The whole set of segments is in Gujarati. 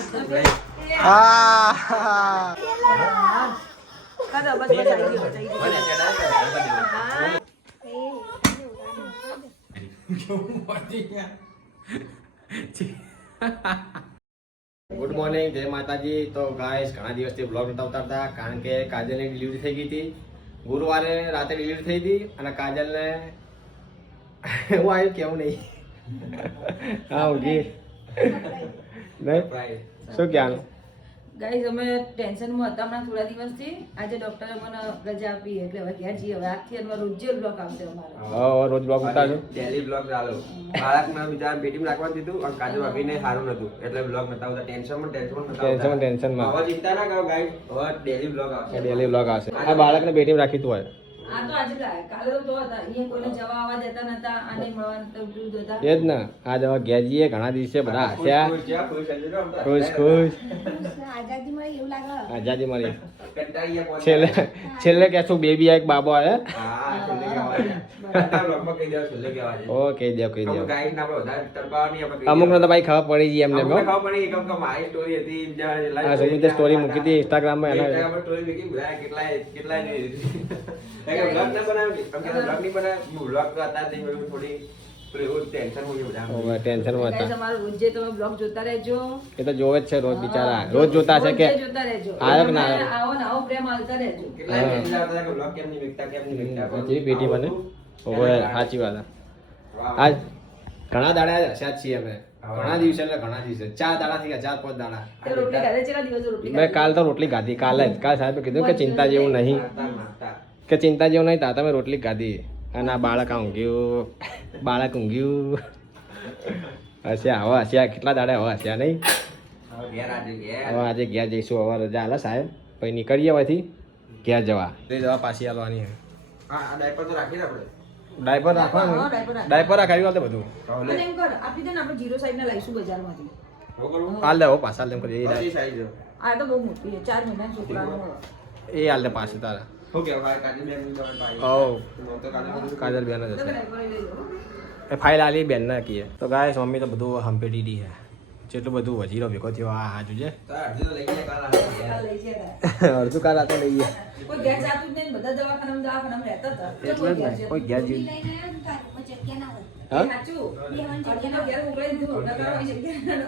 ગુડ મોર્નિંગ, જય માતાજી. તો ગાઈસ ઘણા દિવસથી બ્લોગ નતા ઉતારતા કારણ કે કાજલની ડિલિવરી થઈ ગઈ હતી. ગુરુવારે રાતે ડિલિવરી થઈ હતી અને કાજલને હું આવ્યું કેવું નહીં. હા ઊંઘી નહીં શું કહેવાનું ગાઈસ અમે ટેન્શનમાં હતા હમણાં થોડા દિવસથી. આજે ડોક્ટરે મને રજા આપી એટલે હવે ઘેર જઈએ. હવે આજથી અમારો રોજ બ્લોગ આવશે અમારો. રોજ બ્લોગ ઉતારજો. ડેલી બ્લોગ ચાલો. બાળકને બીજા પેટીમાં રાખવા દીધું અને કાજુ ભાભીને સારું નતું એટલે બ્લોગ નતા આવતા. ટેન્શનમાં હવે ચિંતા ના કરો ગાઈસ, હવે ડેલી બ્લોગ આવશે. ડેલી બ્લોગ આવશે. આ બાળકને પેટીમાં રાખી તું હોય. આ તો આજે કાલે તો હતા અહીંયા કોઈને જવા આવવા દેતા નતા અને મળવા તો દૂધ હતા. એ જ ને આજ હવે ઘેર જઈએ. ઘણા દિવસે બધા હસ્યા. ખુશ આઝાદી મળી. છેલ્લે કે શું બેબી એક બાબો આવે. કહી દો અમુક ને તો ભાઈ ખબર પડી ગઈ એમને. સ્ટોરી મૂકી હતી ઇન્સ્ટાગ્રામમાં. ટેન્શનમાં હતા. એ તો જોવે જ છે રોજ બિચારા. રોજ જોતા છે કે આવો ને આવો પ્રેમ આવતા રહેજો. પેટી બને સાચી વાત. આજ ઘણા દાડા હસ્યા છીએ અમે. ઘણા દિવસે એટલે ઘણા દિવસે 4 દાડા થઈ ગયા. 4-5 દાડા. મેં કાલ તો રોટલી ખાધી. કાલે જ કાલ સાહેબે કીધું કે ચિંતા જેવું નહીં. કે ચિંતા જેવું નહીં. તા તમે રોટલી ખાધી અને આ બાળક ઊંઘ્યું. હસ્યા હવે હસ્યા કેટલા દાડા હવે હસ્યા નહીં. હવે આજે ઘેર જઈશું. હવે રજા હાલે સાહેબ. પછી નીકળીએ હવેથી ઘેર જવા. દવા પાછી આવવાની. ડાયપર તો રાખીએ આપણે. ડાયપર રાખવાનું. ડાયપર રાખાયું હાલ બધું. આપી દે ને આપણે જીરો સાઈડ ને લઈશું બજારમાંથી. હાલ દે પાછા હાલ દે. આ તો બહુ મોટી છે 4 મહિના છોકરાનો. એ હાલ દે પાછી તારા. કાજલ બેન જ હશે. એ ફાઇલ આલી બેન ને કીએ. તો ગાય મમ્મી તો બધું હંપેટી દી છે. જેટલું બધું વજીરો ભેગો થયો. આ હાજુ છે. અડધું કાલ રાતે લઈએ. કોઈ ઘેર જાતું જ નહીં. બધા દવાખાનામાં રહેતા હતા. એટલે જ ને કોઈ ઘેર જીવ.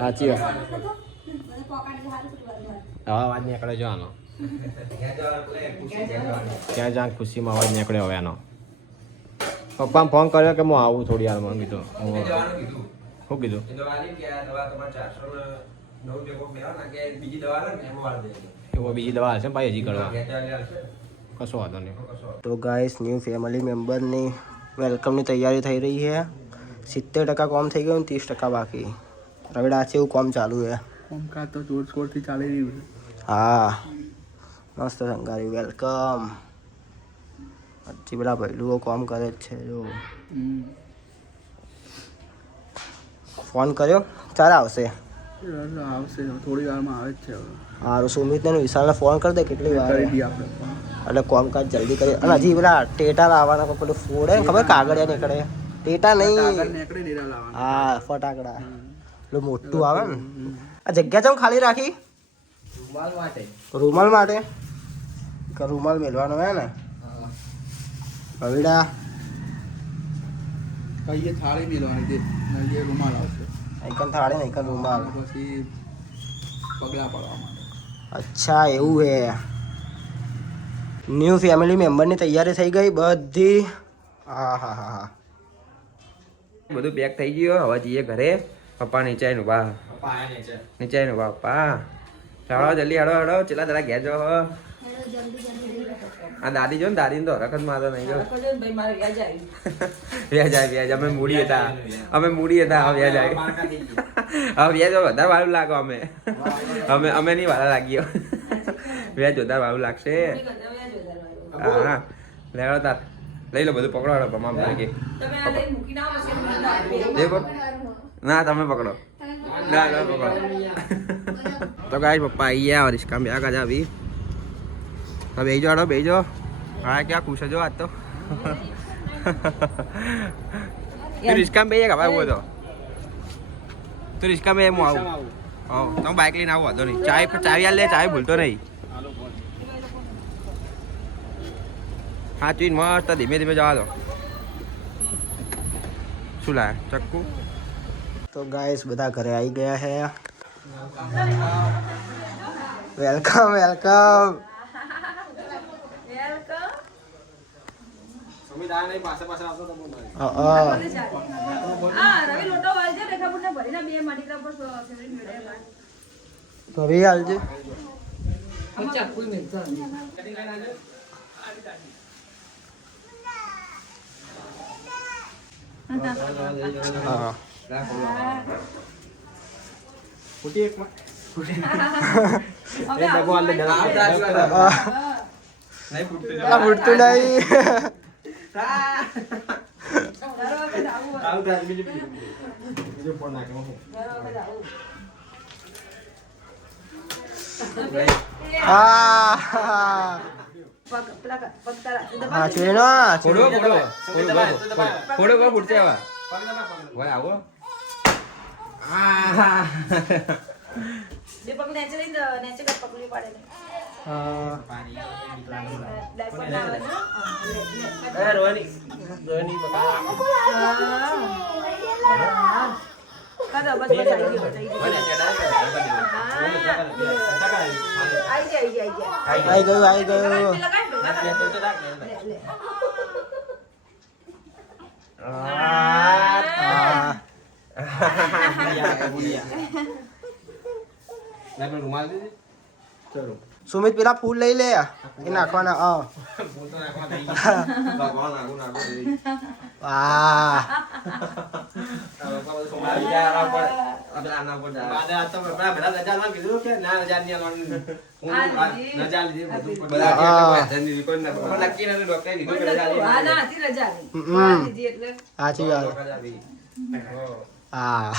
સાચી વાત. હા વાત નીકળે જો આનો. ક્યાં જ્યાં ખુશીમાં અવાજ નીકળ્યો હવે આનો. પપ્પાને ફોન કર્યો કે હું આવું થોડી વાર માં. કીધું શું કીધું? બીજી દવા હશે ભાઈ હજી કરવા. કશો વાંધો નહીં. તો ગાઈસ ન્યૂ ફેમિલી મેમ્બરની વેલકમની તૈયારી થઈ રહી છે. 70% કામ થઈ ગયું, 30% બાકી. રવિડા છે એવું કામ ચાલુ છે. કામકાજ તો જોરશોરથી ચાલી રહ્યું છે. હા મસ્ત સંગારી વેલકમ. હજી પેલા ભાઈલુઓ કામ કરે જ છે. જો ફોન કર્યો ચાલે આવશે. આવશે થોડી વારમાં આવે જ છે. સારું સુમિતને વિશાલને ફોન કરી દે. કેટલી વાર એટલે કામકાજ જલ્દી કરી. અને હજી પેલા ટેટા લાવવાના. પેલું ફોડે ખબર કાગળિયા નીકળે. ટેટા નહીં. હા ફટાકડા. પેલું મોટું આવે ને. આ જગ્યા ચમ ખાલી રાખી? રૂમાલ માટે. રૂમાલ મેળવાનો હે ને. ભવીડા કહીએ થાળી મેળવાની છે. રૂમાલ આવશે. એકન થાળી ને એકન રૂમાલ. પછી પગલા પડવા માટે. અચ્છા એવું હે. ન્યૂ ફેમિલી મેમ્બરની તૈયારી થઈ ગઈ બધી. હા હા હા હા બધું પેક થઈ ગયું. હવે જઈએ ઘરે. પપ્પા નીચે આવીને ઉભા. નીચે આવીને ઉભા. પપ્પા ચાલો જલ્દી હડો હડો. ચેલા તારા ઘેર જો. આ દાદી જો ને દાદીને તો હરખત મારતો નહીં જો. વ્યાજ અમે મૂડી હતા. હવે વ્યાજ આવી. હવે વ્યાજ વધારે વાળું લાગો. અમે નહીં વાળા લાગીએ. વ્યાજ વધારે વાળું લાગશે. હા લેડો તાર લઈ લો બધું. પકડો તમામ લાગે. ના તમે પકડો. ના પકડો. તો ગાય પપ્પા આવી ગયા. રિસ્કા બે આગળ આવી. હવે બેજો આડો બેજો. હા ક્યાં ખુશ છો આજ તો. રિસ્કા બે ખબર તો રિસ્કા બે હું આવું. હા તમે બાઇક લઈને આવો વાંધો નહીં ચાવી આલ લે ચાવી ભૂલતો નહીં હા ચીન મસ્ત ધીમે ધીમે જવા દો શું લાયા ચક્કુ તો ગાઈસ બધા ઘરે આવી ગયા હે વેલકમ વેલકમ ભરી હાલજે ફૂટતું નહીં ફોડો ફૂટશે આવા ભાઈ આવો આવી ગયું સુમિત પેલા ફૂલ લઈ લે એ નાખવાના સાચી વાત હા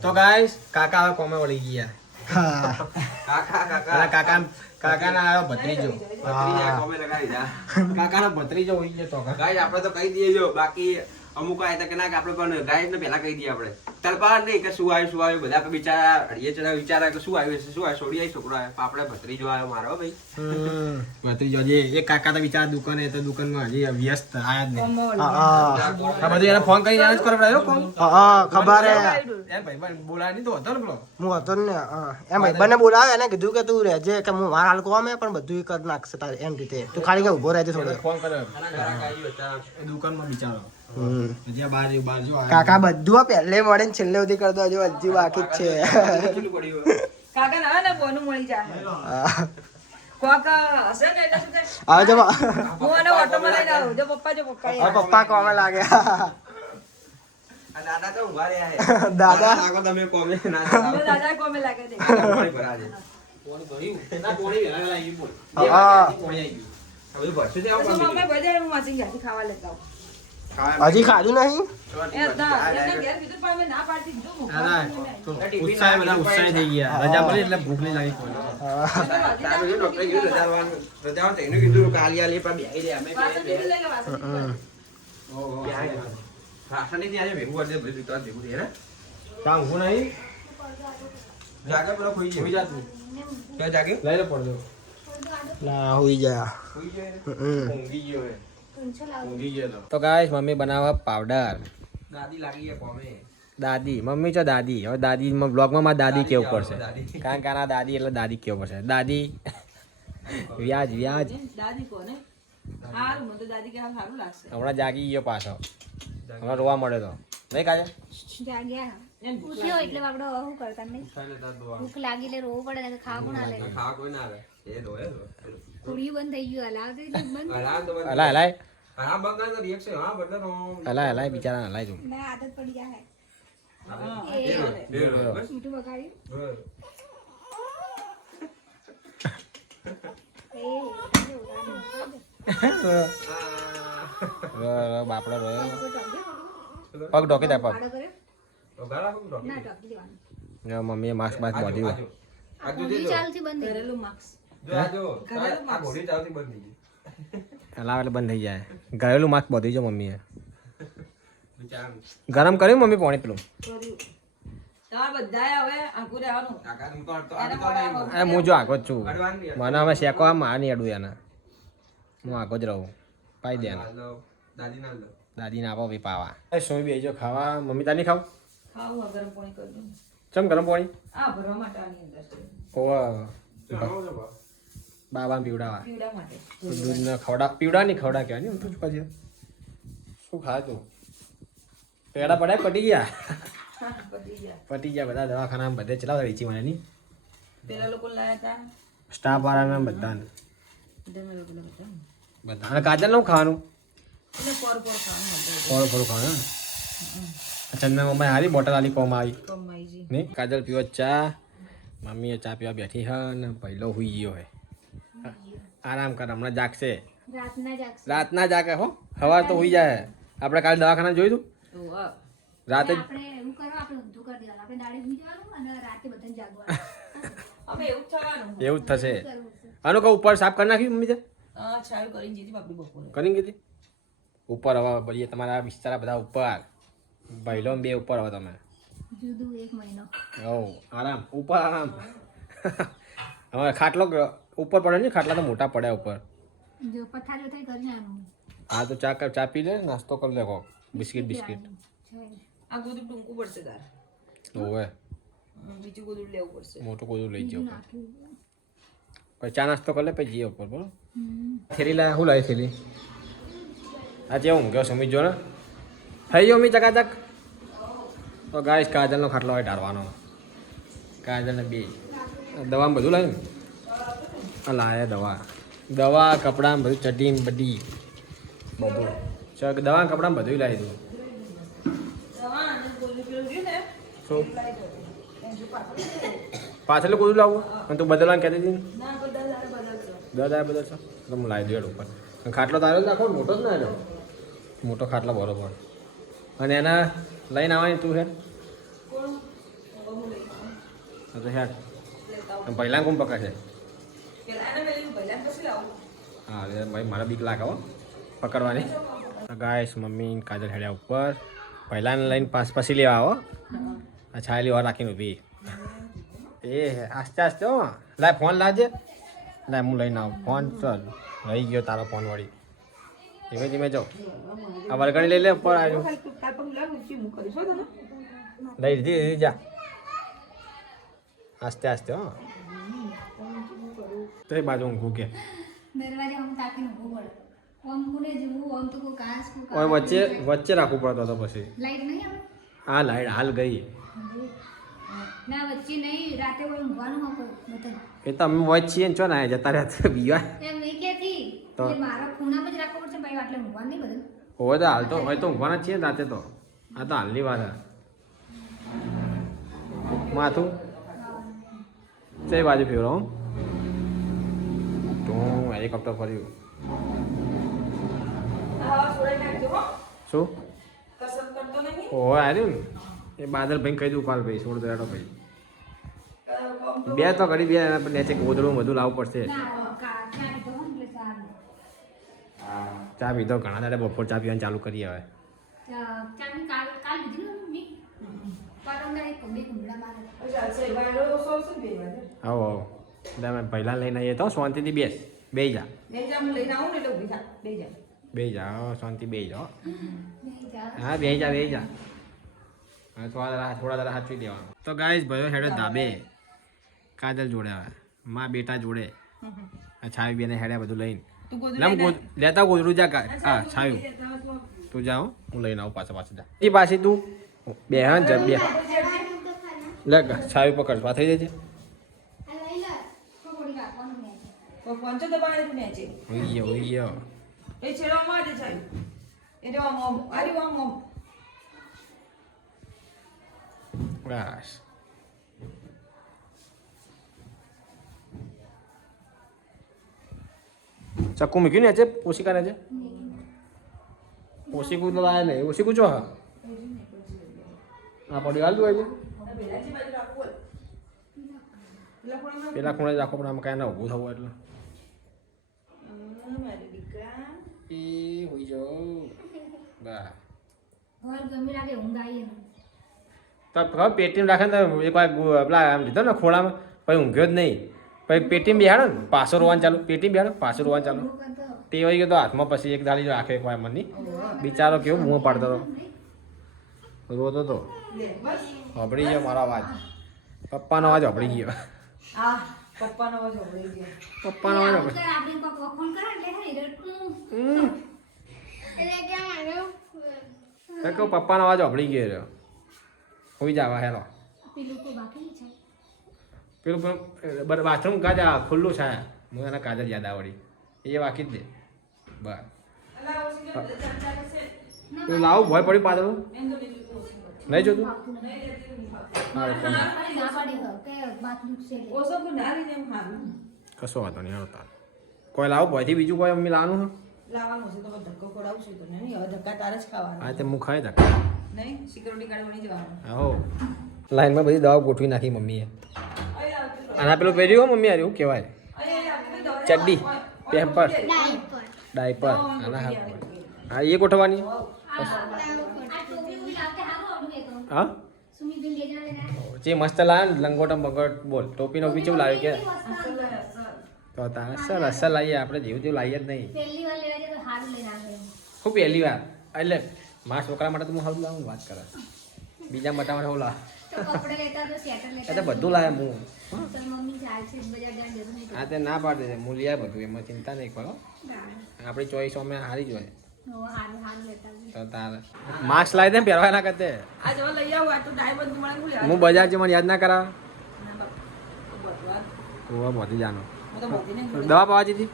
તો ગાઈસ કાકા હવે કોમે વળી ગયા કાકાના આવ્યો ભત્રીજો કાકાનો ભત્રીજો હોઈ ગયો તો ગાય આપણે તો કહી દઈએ જો બાકી અમુક આયતા કે ના કે આપણે પણ ગાય ને પહેલા કહી દઈએ આપણે તલપાર નહીં કે શું આવ્યું બધા આપણે બિચારા હળીએ ચડા વિચારા કે શું આવ્યું છે શું આવ્યું છોડી આવી છોકરો આવ્યો આપણે ભત્રીજો આવ્યો મારો ભાઈ ભત્રીજો જે એક કાકા તો બિચારા દુકાને તો દુકાનમાં હજી વ્યસ્ત આયા જ નહીં આ બધું એને ફોન કરીને જ કરવા પડ્યો કોણ ખબર હે એ ભાઈ બોલાવી તો હતો ને પેલો હું હતો ને એમ ભાઈ બોલાવે એને કીધું કે તું રહેજે કે હું મારા હાલ કોમે પણ બધું કરી નાખશે તારે એમ રીતે તું ખાલી કે ઉભો રહેજે થોડો ફોન કર્યો દુકાનમાં બિચારો કાકા બધું પહેલે મળે ને છેલ્લે સુધી કરતો હજુ હજી બાકી જ છે કાકા ના ને બોનું મળી જાય કોકા હશે ને એટલે શું થાય હવે જો હું અને ઓટોમાં લઈને આવું જો પપ્પા પપ્પા કોમે લાગે દાદા તો ઉભા રહ્યા દાદા આગો તમે કોમે ના દાદા કોમે લાગે છે પાણી ભરાજે હા હવે ભરશું જાવ તો મમ્મી બધે હું વાંચી ગયા ખાવા લેતા હજી ખાધું નહીં એ હતા એને ઘેર કીધું પણ મેં ના પાડતી જો ઉત્સાહ બધા ઉત્સાહ થઈ ગયા રજા પડી એટલે ભૂખ નહીં લાગી કોઈ તારું જો ડોક્ટર કીધું રજાવાનું તેને કીધું કે આલી પર બેહી દે અમે પાછળ બીજું લઈ ગયા પાછળ રાશન ની આજે ભેગું કરી દે બધું તો ભેગું દે ને કામ ઊંઘું નહીં જાગે પેલો ખોઈ હોઈ જાય જા તું ક્યાં જાગે લઈ લે પડજો ના હોઈ જા ખોઈ જાય ઊંઘી ગયો હે ઊંઘી ગયો તો ગાઈસ મમ્મી બનાવવા પાવડર દાદી લાગી છે કોમે દાદી મમ્મી છો દાદી હવે દાદી બ્લોગમાં માં દાદી કેવું પડશે કારણ કે આના દાદી એટલે દાદી કેવું પડશે દાદી વ્યાજ વ્યાજ દાદી કોને હારું મને તો દાદી કે સારું લાગશે હમણાં જાગી ગયો પાછો હમણાં રોવા મળે તો નહીં કાજે જાગ્યા એમ ઉઠ્યો એટલે બાપડો શું કરતા નહીં ભૂખ લાગી એટલે રોવું પડે ને ખાવા કોણ હાલે ખાવા કોઈ ના આવે એ રોય થોડી બંધ થઈ ગયું હલાવતી એટલે બંધ આરામ તો હલાય હલાય આરામ બંધ કરે તો રિએક્શન હા બદલે નો હલાય હલાય બિચારા હલાય તું ના આદત પડી જાય બસ મીઠું બગાડ્યું બાપડો રોયો પગ ઢોકી દે પગ તો ગાળા કોમ ના ટોકી દેવાનું મમ્મીએ માસ્ક બાસ્ક બાંધ્યું આજુ ઊંધી ચાલથી બંધ થઈ ગયું. ઘરેલું માર્ક્સ જો આજો આ ઘોડી ચાવતી બંધ થઈ ગઈ હલાવે એટલે બંધ થઈ જાય ઘરેલું માસ્ક બાંધ્યું છે મમ્મીએ ગરમ કર્યું મમ્મી પાણી પેલું કર્યું. તમારે બધાએ હવે આખું રહેવાનું. હું જો આગો જ છું મને હવે શેકો આ માર નહીં અડું એના હું આગો જ રહું પાઈ દે દાદીને આપો ભાઈ પાવા સોય બેજો ખાવા મમ્મી તાની ખાવ ખાવું હવે ગરમ પાણી કરી દઉં. ચમ ગરમ પાણી આ ભરવા માટે આની અંદર છે. ઓવા બાબા પીવડાવા પીવડા માટે. દૂધને ખવડા પીવડા નહીં ખવડા કહેવાય ને તું પછી શું ખાય તું પેડા પડ્યા પટી ગયા હા, પતી ગયા. પટી ગયા બધા દવાખાના બધે ચલાવતા વેચી મને નહીં પેલા લોકો લાયા હતા. સ્ટાફ વાળાને બધાને તમે લોકો બધા. બધા અને કાજલ નું ખાવાનું એટલે પોર પોર ખાવાનું હતું. થોડું થોડું ખાવાનું ચંદન મમ્મી હારી બોટલ આલી કોમ આવી કમાઈજી. નહીં કાજલ પીવો ચા મમ્મીએ ચા પીવા બેઠી હ ને પહેલો હુઈ ગયો હે આરામ કર હમણાં જાગશે રાતના જાગશે રાતના જાગે હો સવાર તો હુઈ જાય આપણે કાલે દવાખાના જોયું તું તો વાહ. રાતે આપણે એવું કરો આપણે ઊંધું કરી દેવાનું આપણે દાડે સુઈ જવાનું અને રાતે બધાને જાગવાનું હવે એવું જ થવાનું. એવું જ થશે કરવું છે આનું કહું ઉપર સાફ કરી નાખ્યું મમ્મી તે હા, છાયું કરીને જીતી બાપડી બપોરે. કરી કીધી ઉપર હવે બધી તમારા વિસ્તાર બધા ઉપર પહેલો ને બે ઉપર હવે તમે જુદું 1 મહિનો હો આરામ ઉપર આરામ હવે ખાટલો ઉપર પડે ને ખાટલા તો મોટા પડ્યા ઉપર જો પથારી ઉથારી કરી નાનું હા તો ચા પી લે નાસ્તો કરી લે કોક બિસ્કિટ બિસ્કિટ આ ગોદડું ટૂંકું પડશે તાર. ઓવે બીજું ગોદડું લેવું પડશે. મોટું કોદું લઈ જાવ પછી ચા નાસ્તો કરી લે પછી જઈએ ઉપર બરોબર થેલી લાયા શું લાવી થેલી આજે હું ગયો સમજો ને થઈ ગયો મી ચકાચક તો ગાઈશ કાજલનો ખાટલો હોય ઢાળવાનો કાજલને બે દવામાં બધું લાવ્યું ને આ લાયા દવા કપડાં બધું ચડી બધી બધું દવા કપડાં બધું લાવી દઉં દવા અને ગોદડું પેલું રહ્યું ને, શું લાવી દો. એમ જો પાછળ. પાછળ કોદું લાવવું અને તું બદલવાનું કહેતી હતી ને ના, બધા દાડે બદલજો. 10,000 બદલશો તો હું લાવી દઉં ઉપર અને ખાટલો તારો જ રાખો મોટો જ ના એનો મોટો ખાટલો બરોબર અને એના લઈને આવવાની તું હે કોણ? હવે હું લઈ આવું. તો હેડ લેતા આવું. પહેલાં કોણ પકડશે પેલા એને મેં લીધું, પહેલા પછી લાવું. હા એટલે ભાઈ મારા બીક લાગે હો પકડવાની ગાઈસ મમ્મી કાજલ હેડ્યા ઉપર પહેલાંને લઈને પછી લેવા આવો આ છાયલી વાર રાખીને ઊભી એ આસ્તે આસ્તે હો લાય ફોન લાવજે લાય હું લઈને આવું ફોન ચાલ રહી ગયો તારો ફોન વળી ધીમે ધીમે જાઓ આ વળગણી લઈ લે ઉપર આવ્યો ખાલી તું તાર પર લાવ, ઊંચી હું કરીશ હો તને. લઈ લીધી જા આસ્તે આસ્તે હો તો એ બાજુ ઊંઘું કે દરવાજા હું તાકીને ઊભું પડે ઓમ મુને જોવું ઓમ તો કોઈ કાંસ કોઈ ઓય વચ્ચે રાખવું પડતો હતો પછી લાઈટ નહીં આવે આ લાઈટ હાલ ગઈ ના વચ્ચે નહીં રાતે કોઈ ઊંઘવાનું હોય બધા એ તો અમે વચ છીએ ને ચો ને જતા રહ્યા બીવા એમ નહીં કહેતી તો? એટલે મારા ખૂણા પર જ રાખવું પડશે ભાઈ આટલે ઊંઘવાનું નહીં બધું હોય તો હાલ તો ઊંઘવાના જ છીએ ને રાતે તો આ તો હાલની વાત હે માથું કઈ બાજુ ફેરવો તો હેલિકોપ્ટર ફર્યું હવા છોડાઈ નાખજો હો. શું કસરત કરતો નહીં. ઓય આવ્યું ને એ બાદલ ભાઈ કહી દઉં પાલ ભાઈ છોડ દેડો ભાઈ બે તો કરી બે એના પર નીચે ગોદડું બધું લાવવું પડશે ના ચા પીધો હોય ને એટલે સારું ચા પીધો ઘણા દાડે બપોર ચા પીવાનું ચાલુ કરીએ હવે ચાની કાલ લીધી ને મમ્મી પરમના એક બે કુંબળા મારે ચાલશે. વાયરો તો સોલશે ને બે વાગે. આવો આવો એટલે અમે પહેલાં લઈને આવીએ તો શાંતિથી બે જા બે જા હું લઈને આવું ને એટલે ઊભી થા. બે જા. બે જા શાંતિ બે જાઓ નહીં જા હા બે જા હવે થોડા દાડા હાચવી દેવાનું તો ગાઈસ ભાઈઓ હેડો ધાબે કાજલ જોડે હવે માં બેટા જોડે આ છાવી બેને હેડ્યા બધું લઈને તું ગોદડું લમ લઈને આવ. લેતા ગોદડું જા હા છાવ્યું તું જાઓ હું લઈને આવું પાછા જા એ પાછી તું બે હા બે લે છાવી પકડ પા થઈ જજે લઈ લે થોડી રાખવાનું નહીં કોઈ પહોંચો તો બાય તું નીચે. હોઈ ગયો એ છેડવામાં આજે ચાલ્યું. એટલે આમ આમ આરી આમ આમ. બસ ચક્કુ મૂક્યું ને છે ઓશિકા ને છે ઓશિકું તો લાયા નહીં ઓશિકું ચો હા આ પડી હાલ દઉં છે પેલાજી બાજુ રાખવું હોય. પેલા ખૂણામાં. પેલા ખૂણે જ રાખો પણ આમાં કાંઈ ના ઊભું થવું એટલે મારી દીકરા. એ હોઈ જાઓ બા ઘર ગમી લાગે ઊંઘ આવી એમ. તો ખબર પેટીમાં રાખે ને તો એક વાર પેલા આમ લીધો ને ખોળામાં પછી ઊંઘ્યો જ નહીં પછી પેટીમાં બેહાડો ને પાછો રોવાનું ચાલુ પેટીમાં બેહાડો પાછો રોવાનું ચાલુ ઊંઘ કરતો. તે વળી ગયો તો હાથમાં પછી એક દાડી રાખે એક વાર મની બિચારો કેવો મું પાડતો હતો રોતો તો હબળી ગયો મારો અવાજ પપ્પાનો અવાજ હબળી ગયો આ પપ્પાનો અવાજ સાંભળી ગયો. પપ્પાનો અવાજ આવું હબળી કરે આપણે કોક વખોણ કરે એટલે હે રડતું. એટલે કે મારું તો કહું પપ્પાનો અવાજ હબળી ગયો રહ્યો હોઈ જાવા હેલો પેલું કોઈ બાકી છે. પેલું બાથરૂમ કાજા ખુલ્લું છે હું એના કાજલ યાદ આવડી એ વાકી જ દે બસ તું લાવું ભય પડી પાછળ નહીં જોતું હારું, કોણ? આપણે ના પાડી કે બાથરૂમ છે એટલે. ઓછો તો ના લઈને એમ હારું. કશો વાંધો નહીં હાલો તાર કોઈ લાવું ભયથી બીજું કોઈ મમ્મી લાવવાનું લાવવાનું છે તો હવે ધક્કો ખવડાવશું તો નહીં હવે ધક્કા તારે જ ખાવાના. હા તે હું ખાઈ ધક્કા નહીં સિક્યુરિટી ગાર્ડ બની જવાનું. આહો લાઈનમાં બધી દવા ગોઠવી નાખી મમ્મીએ આના પેલું પહેર્યું હો મમ્મી આ શું કહેવાય ચડ્ડી પેમ્પર ડાયપર આના હા એ ગોઠવવાની આ ટોપી ઉભી લાવતે હારું આવડું એ કહું. હા સુમી બિન લઈ જવાને. જે મસ્ત લાવે ને લંગોટમ બગટ બોલ ટોપીનો બી કેવું લાવ્યું કે તો તારે અસલ અસલ લાવીએ આપણે જેવું તેવું લાવીએ જ નહીં પહેલી વાર લેવા જાય તો હારું લઈને આવે. હું પહેલી વાર એટલે મારા છોકરા માટે તો હું સારું લાવું વાત કરે બીજા મોટા માટે હું લાવ તો કપડે લેતા તો સ્વેટર એ લેતા. તો બધું લાવે હું તો મમ્મી ચાલશે બજાર જઈને જતું નહીં. આ તે ના પાડી દે હું લઈ આવે બધું એમાં ચિંતા નહીં કરો આપણી ચોઈસ અમે હારી જોઈએ હારું હારું લેતા આવજો. તો તારે માસ્ક લાવી દે ને પહેરવા ના કરતે આ જવા લઈ આવું આ તો ડાયમંડ મળે ભૂલ્યા. હું બજાર જે મને યાદ ના કરાવ ના બાપ, તો બધું ઓવા મોતી જાનો હું તો બધીને ભૂલી દવા પાવા જીધી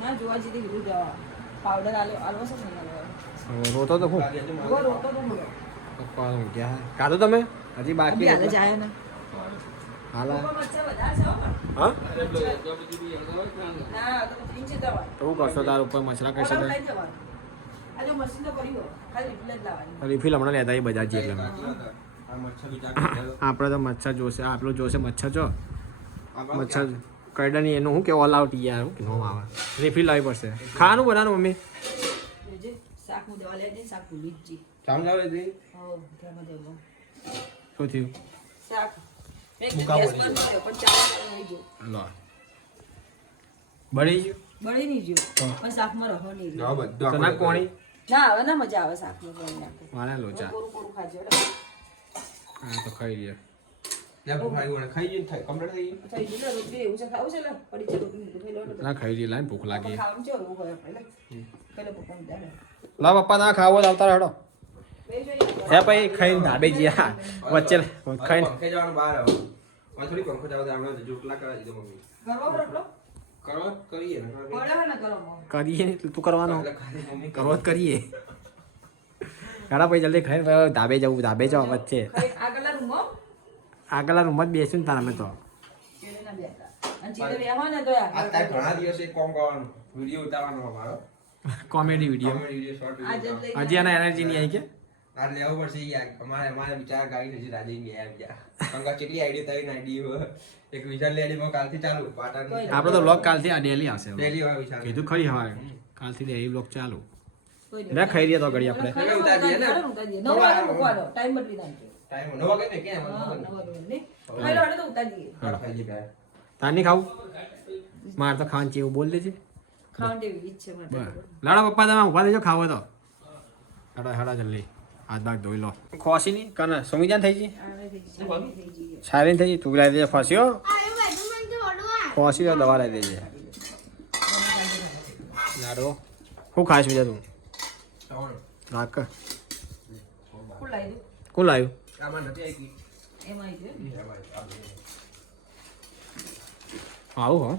ના જોવા જીધી કીધું દવા પાવડર આલવો છે ને આલવો. રોતો તો હું ઉભો રોતો તો બોલો. પપ્પા હું ગયા કાધું તમે હજી બાકી અભી હાલે જાય ને હાલા ઉપર મચ્છર વધારે છે હો પણ. હા ના તો પછી નીચે દવા તો હું કરશો તાર ઉપર મછરા કરશે ઓલા લઈ જવાનું. આ જો મશીન તો પડ્યું હોય, ખાલી રિફિલ જ લાવવાની. રિફિલ હમણાં લેતા એ બજાર જઈએ એટલે આપણે તો મચ્છર જોશે આપણું જોશે મચ્છર જો મચ્છર કરડા નહીં એનું શું કે ઓલ આઉટ યાર શું કે નો આવે રિફિલ લાવવી પડશે ખાવાનું બનાવવાનું મમ્મી જોજે, શાક હું દવા લઈ જઈને શાક ભૂલી જ જઈ. સમજાવે છે હો, ધ્યાનમાં દેવું. શું થયું શાક મેં કીધું ગેસ બંધ કર્યો, પણ ચાલુ આવી ગયો. લો બળી ગયું બળી નહીં ગયું, પણ શાકમાં રહો નહીં રહ્યો. તો ના કોણી ના હવે ના મજા આવે શાકમાં બળી નાખે. મારા લોચા કોરું કોરું ખાજો એટલે હા તો ખાઈ રહ્યા થઈ ગયું ને, રોટલી એવું છે ખાવું છે લે પડી છે રોટલી મીઠું ખાઈ લો એટલે. ના ખાઈ રહ્યા લાઈન ભૂખ લાગી ખાવાનું છે એવું હોય આપણે લે. પેલા પપ્પાને દે ને. લા પપ્પા ના ખાવો તો આવતા હેડો બે જોઈએ. હે ભાઈ ખાઈને ધાબે ગયા વચ્ચે ખાઈને ગરવા રોટલો પડે હોય ને ગરમ. કરીએ ને એટલે તું કરવાનો કરવો જ કરીએ હેડા ભાઈ જલ્દી ખાઈને પછી ધાબે જવું ધાબે જાઓ વચ્ચે ખાઈ આગળના રૂમમાં આગલા રૂમમાં જ બેસ્યું ને તાર અમે તો ચેડે ના બેઠા. અને ચેડે બેહવા ને તો આગળ. કોમેડી વિડીયો આજે જ લઈ હજી એના એનર્જી નહીં આવી કે આપણે તો બ્લોગ કાલથી આ ડેલી આવશે કીધું ખરી હવે કાલથી ડેલી બ્લોગ ચાલુ કોઈ નહીં. ના ખાઈ રહ્યા તો ઘડી આપણે ખાલી ઉતારી દઈએ. 9 વાગે મૂકવાનો. ટાઈમ બદલી નાખજો. હા, 9 વાગે નહીં. ખાઈ લો, એટલે તો ઉતારી દઈએ. તારની ખાવું મારે તો ખાવાનું છે એવું બોલ દેજે ખાવાની એવી ઈચ્છા છે મારે. બસ લાડા પપ્પા તમે ઉભા દેજો ખાવો તો હેડા હેડા જલ્દી હાથ બાગ ધોઈ લો ખોસી ની કને સુમિજાન થઈ ગઈ આવે થઈ ગઈ, ચાલી થઈ ગઈ. સારી થઈ ગઈ તું લાવી દેજે ખોસ્યો આયું બાજુ મને તો ઓડવા. ખોસી તો દવા લાવી દેજે લાડો શું ખાઈશ બીજા તું નાક કોણ લાવી દઉં? કોણ લાવ્યું એમાં આવી ગયું. આવું હો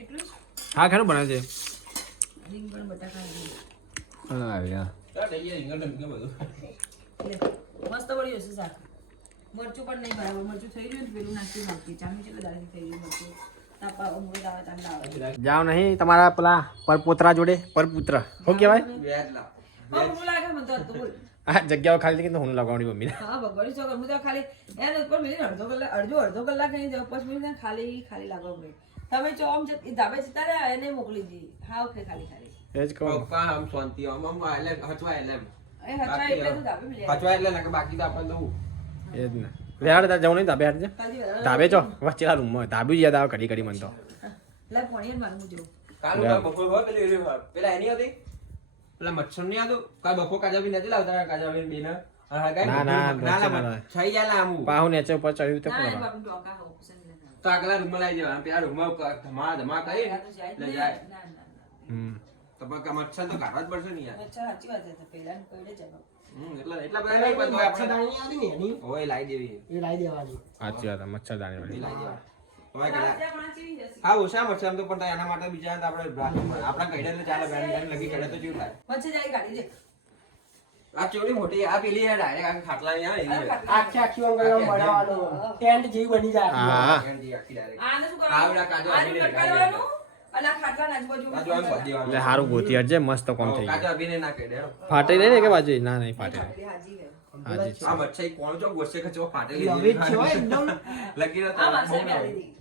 એટલું જ? હા ખેડું બનાવે છે રીંગણ બટાકા ને. આવી ગયા લે, મસ્ત બળ્યું છે શાક. મરચું પણ નહીં બરાબર મરચું થઈ રહ્યું ને પેલું નાખી નાખી ચામી કેટલા દાડાથી થઈ રહ્યું મરચું તાપા ઉમરેટ આવે તાંડા આવે. જાઓ નહીં તમારા પેલા પરપોતરા જોડે પરપુત્ર શું કહેવાય હા, ભૂખ લાગે મને તો હતું, બોલ. આ જગ્યાઓ ખાલી થઈ ગઈ તો હું લગાવણી મમ્મીને હા, ભગવાન ચોકર હું તો ખાલી એને ઉપર મિલી અડધો કલાક નહીં જાવ 5 મિનિટ ખાલી લાગવા પડે. તમે ચો આમ ધાબે જતા રહ્યા એને મોકલી દી. હા, ઓકે, ખાલી એ જ કહું પપ્પા આમ શાંતિ આમ આમ એટલે હચવાય એટલે એમ. એ હચવાય એટલે તો ધાબે મિલે. હચવાય એટલે ના કે બાકી તો આપણને દઉં. એ જ ને રેહાડ તાર જવું નહીં ધાબે હાડજે તાજી વધારે ધાબે ચો વચ્ચેલા રૂમમાં ધાબી યાદ આવે ઘડી ઘડી મને તો લાય પાણી મારું જો. કાલ હું બપોર હોય પેલા એની હતી પેલા મચ્છર નહીં હતું કાલ બપોર કાજાબી નથી લાવતા કાજાબી બેન ના થઈ જાય આમ પાહુ નેચે ઉપર ચડ્યું તો ના કોણ એ બાપુ ટોકા હો પસંદ નથી. તો આગલા રૂમમાં લઈ જવા પેલા રૂમમાં ધમા ધમા કરી આ તો જાય જ લઈ નહીં. જાય ના ના હમ તો પણ મચ્છર તો કાઢવા જ પડશે ને યાર અચ્છા સાચી વાત છે પહેલા કોઈડે જવાનો. એટલા બધા નહીં પણ તોય આપણે મચ્છરદાણી આવતી ને એની હોય લાવી દેવી એ લાવી દેવાની સાચી વાત મચ્છરદાની વાળી લાવી દેવા આ ત્યાં પણ ચીવી જશે. હા ઓછા મચ્છર આમ તો પણ એના માટે બીજા તો આપણે આપણા કઈડે તો ચાલે બેન લગી કઈડે તો જેવું થાય વચ્ચે જાય ગાડી દે. આ કેવડી મોટી આ પેલી ડાયરેક્ટ આ ખાટલા ની આવે એવી આખી આખી આમ કરીને બનાવવાનો ટેન્ટ જેવી બની જાય હા આખી direct. આને શું આવડા કરવાનું? કાજુ આને અભિનય લટકાડવાનું અને આ ખાટલાના આજુબાજુ કાજુ આમ ભરી દેવાનું. એટલે સારું ગોતી હટજે મસ્ત કોમ થઈ કાજુ ગયું અભિનય ના કઈડે હો. ફાટે નહીં ને કે બાજુ ના નહીં ફાટે નહીં. ખાટલી હાજી છે. હાજી જ છે. આ મચ્છર કોણ જો ગોસે કે જો ફાટેલી લવિત છે હો એકદમ લગી રહ્યો આ તો માસે બહુ બી આલી દીધી.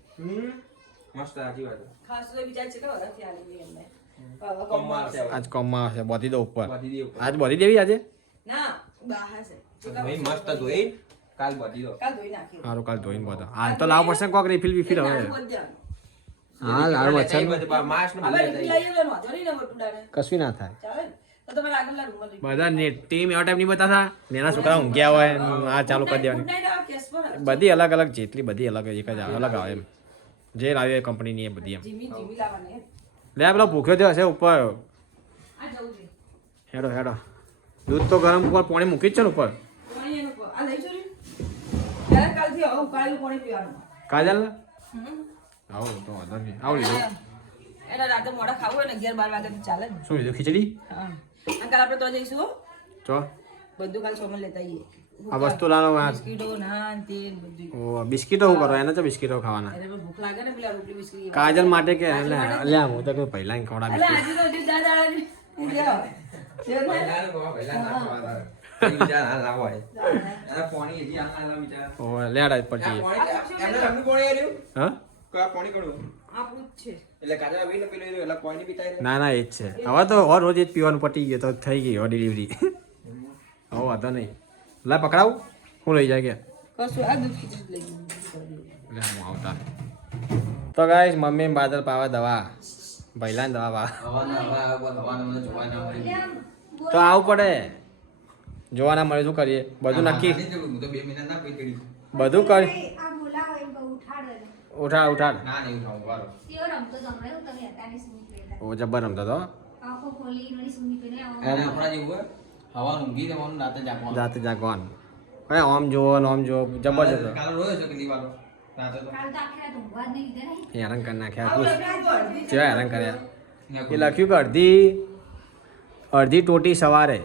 મસ્ત સાચી વાત ખાસ તો વિચાર છે કે વધારથી આલી દીધી એમને. હવે કમમાં છે આજ કોમમાં આવશે બોધી દો ઉપર બધી દે ઉપર. આજ બોધી દેવી આજે ના બહાર છે. ભાઈ મસ્ત ધોઈ કાલ બધી દો કાલ ધોઈ નાખી. સારું કાલ ધોઈને બધો હાલ તો લાવ પડશે કોક રિફિલ બિફિલ હવે નાનું બંધ દેવાનું. હા લાવ મચ્છર માસ ને હવે બધી રિફિલ લઈ આવ્યો ને વાંધો નહીં ને મોટું ડાને. કશું ના થાય ચાલે ને? તો તમારે આગળના રૂમમાં લઈ બધા ને ટીમ એવા ટાઈમ નહીં બતાતા નેના છોકરા ઊંઘ્યા હોય આ ચાલુ કરી દેવાની ગુડ નાઈટ આવે કેસ પર આવે. બધી અલગ અલગ જેટલી બધી અલગ એક જ આવે અલગ આવે એમ જે લાવી હોય કંપનીની એ બધી એમ જીમી જીમી લાવવાની. લે પેલો ભૂખ્યો થયો હશે ઉપર આ જવું છે. હેડો હેડો દૂધ તો ગરમ ઉપર પાણી મૂકી જ છે ને ઉપર પાણી એનું પર. આ લઈ જોરી. ત્યારે કાલથી હવે ઉકાળેલું પાણી પીવાનું. કાજલ હમ. આવું તો વાંધો નહીં આવું લીધું એને રાતે મોડા ખાવું હોય ને 11-12 વાગે તો ચાલે ને. શું લીધું ખીચડી હા. અંકલ આપણે તો જઈશું હો. ચો બધું કાલ સોમન લેતા આવીએ. આ વસ્તુ લાવો આ બિસ્કીટો નાન તેલ બધું. ઓ બિસ્કીટો શું કરો એને તો બિસ્કીટો ખાવાના એને પણ ભૂખ લાગે ને પેલા રોટલી બિસ્કીટ. કાજલ માટે કે એટલે અલ્યા હું તો કે પહેલા ને ખવડા અલા બિસ્કીટ આજે તો હજી દાદા આળાની. લ્યો. લ્યો ને. વિચાર હાલ ના હોય આ પાણી હજી હાલ ના વિચાર ઓ લેડા પછી આ પાણી એમને રમનું પાણી આવ્યું હા કયા પાણી કડું આપણું જ છે. એટલે કાજલ આવીને પેલું રહ્યું એટલે પાણી પીતા રહ્યું. ના ના એ જ છે હવે તો હર રોજ જ પીવાનું પટી ગયું તો થઈ ગઈ હો ડિલિવરી હવે વાંધો નહીં લા પકડાવું હું લઈ જાય કે કશું આ દૂધ ખીચડી લઈ ગયું. લે હું આવતા તો ગાઈસ મમ્મી બાદલ પાવા દવા ભૈલા દવા પા તો આવું પડે જોવાના મળે શું કરીએ બધું નક્કી હું તો 2 મહિના ના પી ચડી બધું કરી આ બોલાવો એમ કહું, ઉઠાડો એને. ઉઠાડ ઉઠાડ ના નહીં ઉઠાવું વારો કેવો રમતો હતો હમણાં? એવું તમે હતા ને સ્વિમિંગ પહેરતા. ઓ જબ્બર રમતો તો આંખો ખોલી વળી સ્વિમિંગ પહેરે આવો. અને આપણા જેવું હોય હવા ઊંઘી દેવાનું રાતે જાગવાનું જાતે જાગવાનું અરે ઓમ જોવો ને ઓમ જોવો જબ્બર છે તો કાલે રોયો છે કેટલી વાર રાતે તો કાલ તો આખી રાત ઊંઘવા જ નહીં દીધા ને. હેરાન કરી નાખ્યા આવું પૂછ લખ્યું હતું અડધી. કેવા હેરાન કર્યા એ લખ્યું કે અડધી ટોટી સવારે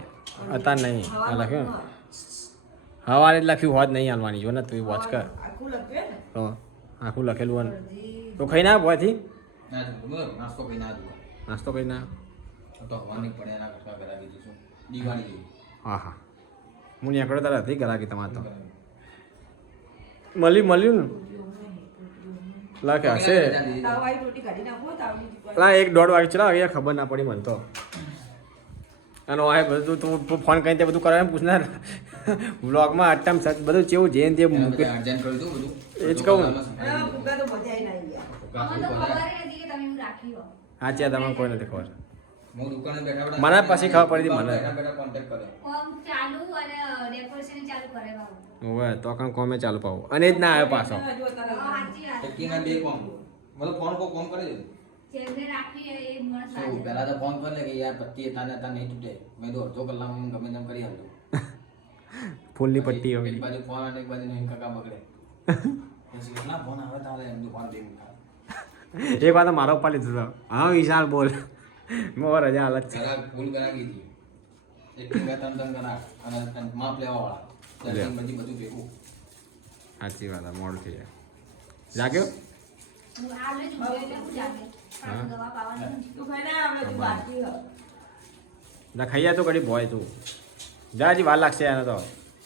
અત્યારે નહીં આ લખ્યું ને. સવારે જ લખ્યું હોત નહીં હાલવાની જો ને તું વોચ કર આખું લખ્યું ને. તો આખું લખેલું હોય ને તો ખાઈ ના ભોયથી ના જમવું નાસ્તો કઈ ના દઉં નાસ્તો કરી ના તો હવા નહીં પડે એના કરતા કરાવી દઈશું દિવાળી જેવું હા હા હું નીકળ્યો તારે હતી ગરાકી તમારે તો મળ્યું ને લખે હશે તાવવાળી રોટી કાઢી નાખો તાવની દીકરી. લા 1-1.5 વાગે ચલા અહીંયા ખબર ના પડી મને તો અને આ બધું તું ફોન કરીને તે બધું કરાવે પૂછનાર વ્લોગમાં અટ્ટમ સચ બધું ચેવું જેન તે મૂકે અર્જન્ટ કરી દઉં બધું એ જ કહું. આ ભૂકા તો બધાય ના ગયા. અમને તો ખબર ય નથી કે તમે એવું રાખ્યું હોય. હા ત્યાં તમને કોઈ નથી ખબર હું દુકાને બેઠા મને પછી ખબર પડી હતી મને. બેઠા બેઠા કોન્ટેક્ટ કર્યો આમ ચાલુ અને ડેકોરેશન ચાલુ કરાવવાનું. હવે તો કણ કોમે ચાલુ પાવું અને જ ના આવ્યો પાછો હજુ અત્યારે હા, સાચી વાત. એકીના 2 કોમ મતલબ ફોન કો કોમ કરે છે જેમને રાખવી હોય એ માણસ શું લાગે. પહેલા તો ફોન કર લે કે યાર પટ્ટી તાને તા નહીં તૂટે મેં તો અડધો કલાકમાં ગમે તેમ કરી આલતો ફૂલની પટ્ટી પેલી હવે બાજુ ફોન અને એક બાજુ નહીં કાકા બગડે પછી કેટલા ફોન આવે તારે એમ તો ફોન દે એક વાર તો મારો ઉપર લીધો હતો હા વિશાલ બોલ મોર રજા હાલત છે જરા ભૂલ કરાવી હતી એક ત્રણ કરા અને માપ લેવા વાળા લે. બધી બધું ભેગું સાચી વાત મોડું થઈ જાય જાગ્યો હું આ લઈ જઉં એટલે હું જાગે. પણ દવા પાવાની નથી. તું ખાઈ ના આપણે તું બાકી હ. ના ખાઈ જાય તો ઘડી ભોય તું જા હજી વાર લાગશે એને તો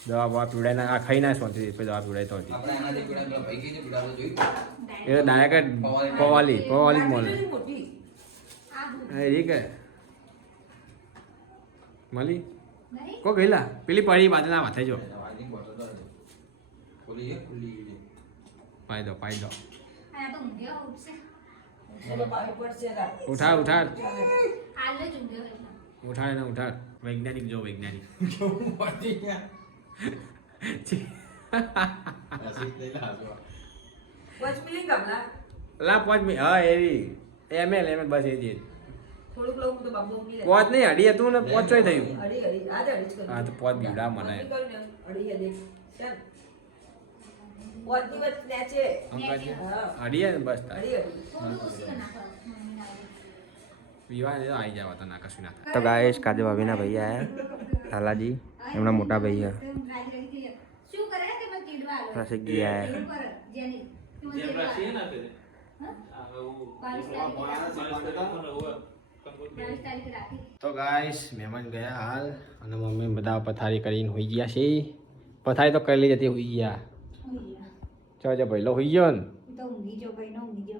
દવા બવા પીવડાય ના આ ખાઈ ના શાંતિ પછી દવા પીવડાય તો હતી આપણે આના જે પીડા પેલા ભાઈ કીધું પીડા તો જોયું એ ડાયરેક્ટ પવાલી જ મળે મોટી આ દૂધ. એ રી કે મળી નહીં કો ગયેલા પેલી પડી બાજુના માથે જો પાઈ દો આ તો ઊંઘ્યો ઉઠશે એટલે પાણી પડશે રા. ઉઠાડ હાલ જ ઊંઘ્યો એટલે ઉઠાડ ને ઉઠાડ વૈજ્ઞાનિક જો વૈજ્ઞાનિક 5 મિનિટ ગામલા લા 5 મિનિટ હા એવી એમએલ બસ એ જ થોડુંક લઉં તો બાબુ ઊંઘી લે. 5 નહીં અડી હતું ને 5 ચોય થયું અડી આજ અડી જ કરું. હા તો 5 બીવડા મને મમ્મી કરું ને, અડી અડી ચાલ. 5 દિવસ નેચે. હા. અડીએ ને બસ તાર અડી અડી. થોડું ઓછી કરી નાખો મમ્મીને આવે. પીવા ને આવી જાવ તો ના કશું ના થાય તો ગાઈસ કાજુ ભાભીના ભાઈ આયા લાલાજી એમના મોટા ભાઈ તો રાજ રહી ગઈ. શું કરે કે મેં કીડવા આલો રસિકજી આયા એવું કરે જેની તું જે તારીખ રાખી તો ગાઈસ મહેમાન ગયા હાલ અને મમ્મી બધા પથારી કરીને હોઈ ગયા છે પથારી તો કરેલી જતી હોઈ ગયા ચો ભાઈ લો હોઈ ગયો ને તો ઊંઘી જો ભાઈ નો ઊંઘી જો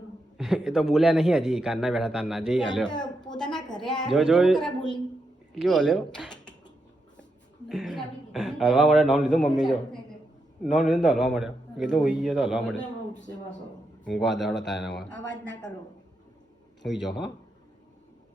એ તો બોલ્યા નહીં હજી કારના બેઠા તારના જઈ હલ્યો પોતાના ઘરે જો, જો. બોલી જો હલ્યો હલવા મળે નામ લીધું મમ્મી જો નામ લીધું તો હલવા મળ્યો કીધું હોઈ ગયો તો હલવા મળ્યો ઉઠશે પાછો. ઊંઘવા દડો તારા અવાજ ના કરો હોઈ જાઓ હા